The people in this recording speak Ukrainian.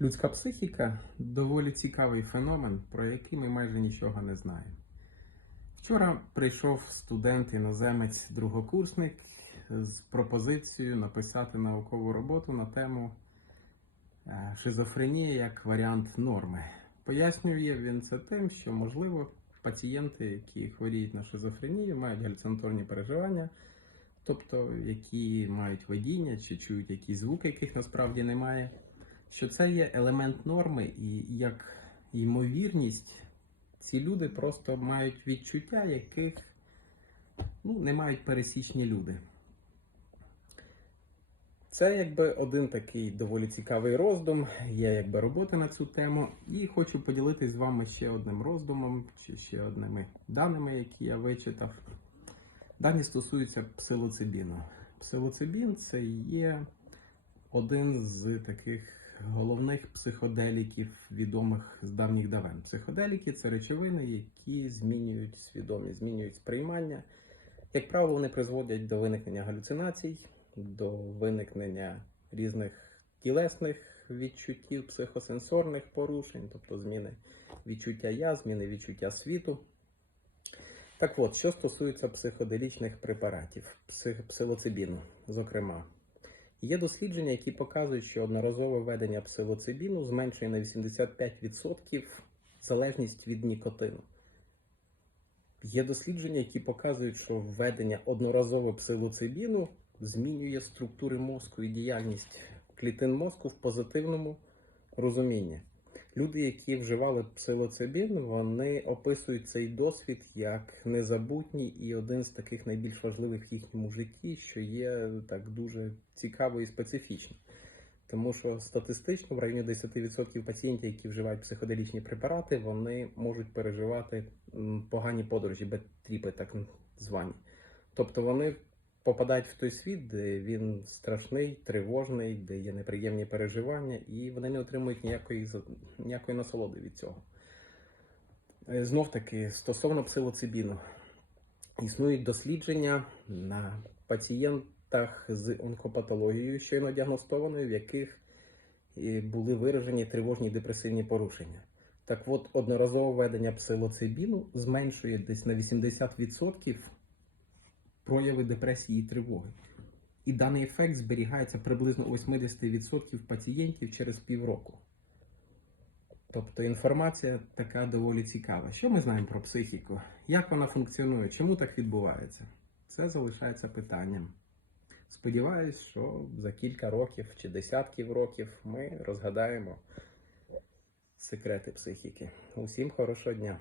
Людська психіка доволі цікавий феномен, про який ми майже нічого не знаємо. Вчора прийшов студент-іноземець, другокурсник з пропозицією написати наукову роботу на тему е, шизофренія як варіант норми. Пояснює він це тим, що, можливо, пацієнти, які хворіють на шизофренію, мають галюцинаторні переживання, тобто які мають видіння чи чують якісь звуки, яких насправді немає що це є елемент норми, і як ймовірність, ці люди просто мають відчуття, яких ну, не мають пересічні люди. Це якби один такий доволі цікавий роздум. Є якби робота на цю тему, і хочу поділитись з вами ще одним роздумом, чи ще одними даними, які я вичитав. Дані стосуються псилоцибіну. Псилоцибін це є один з таких головних психоделіків, відомих з давніх давен. Психоделіки це речовини, які змінюють свідомість, змінюють сприймання. Як правило, вони призводять до виникнення галюцинацій, до виникнення різних тілесних відчуттів, психосенсорних порушень, тобто зміни відчуття я, зміни відчуття світу. Так от, що стосується психоделічних препаратів, псилоцибіну, зокрема. Є дослідження, які показують, що одноразове введення псилоцибіну зменшує на 85% залежність від нікотину. Є дослідження, які показують, що введення одноразово псилоцибіну змінює структури мозку і діяльність клітин мозку в позитивному розумінні. Люди, які вживали псилоцибін, вони описують цей досвід як незабутній і один з таких найбільш важливих в їхньому житті, що є так дуже цікаво і специфічно. Тому що статистично в районі 10% пацієнтів, які вживають психоделічні препарати, вони можуть переживати погані подорожі, бетріпи, так звані. Тобто вони попадають в той світ, де він страшний, тривожний, де є неприємні переживання, і вони не отримують ніякої, ніякої насолоди від цього. Е, Знов таки, стосовно псилоцибіну, існують дослідження на пацієнтах з онкопатологією, щойно діагностованою, в яких е, були виражені тривожні депресивні порушення. Так от, одноразове введення псилоцибіну зменшує десь на 80% прояви депресії і тривоги. І даний ефект зберігається приблизно у 80% пацієнтів через півроку. Тобто інформація така доволі цікава. Що ми знаємо про психіку? Як вона функціонує? Чому так відбувається? Це залишається питанням. Сподіваюсь, що за кілька років чи десятків років ми розгадаємо секрети психіки. Усім хорошого дня!